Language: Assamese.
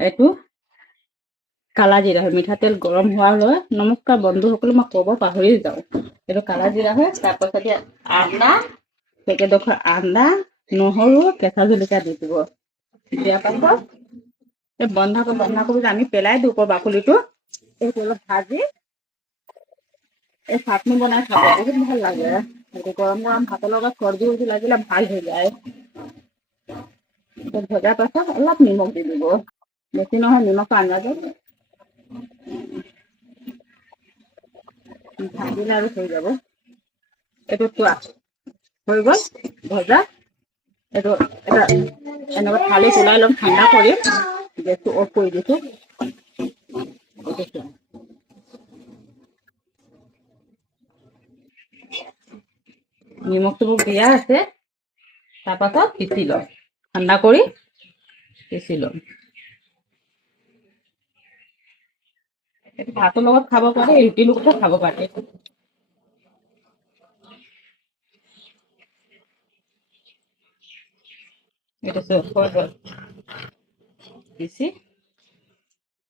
এইটো কালা জিৰা হয়। মিঠাতেল গৰম হোৱালৈ নমস্কাৰ বন্ধুসকল, মই ক'ব পাহৰি যাওঁ। এইটো কালা জিৰা হয়। তাৰপাছতে আদা, পেকেটডোখৰ আদা, নহৰু, কেঁচা জলকীয়া দি দিব। দিয়াৰ পাছত এই বন্ধাকবি আমি পেলাই দিওঁ বাকলিটো, এইটো অলপ ভাজি এই চাটনি বনাই খাব, বহুত ভাল লাগে। সেইটো গৰম গৰম ভাতৰ লগত চৰ্দি লাগিলে ভাল হৈ যায়। ভজাৰ পাছত অলপ নিমখ দি দিব, বেছি নহয়, নিমখ আন্দাজত ভাজিলে আৰু হৈ যাব। এইটো চোৱা হৈ গ'ল ভজা। এইটো এটা এনেকুৱা থালিত ওলাই ল'ম, ঠাণ্ডা কৰিম, গেছটো অফ কৰি দিছোঁ। নিমখটো দিয়া আছে, তাৰপাছত পিচি ল'ম, ঠাণ্ডা কৰি পিচি ল'ম। এইটো ভাতৰ লগত খাব পাৰি, ৰুটিৰ লগতো খাব পাৰি। এটা হৈ গ'ল পিচি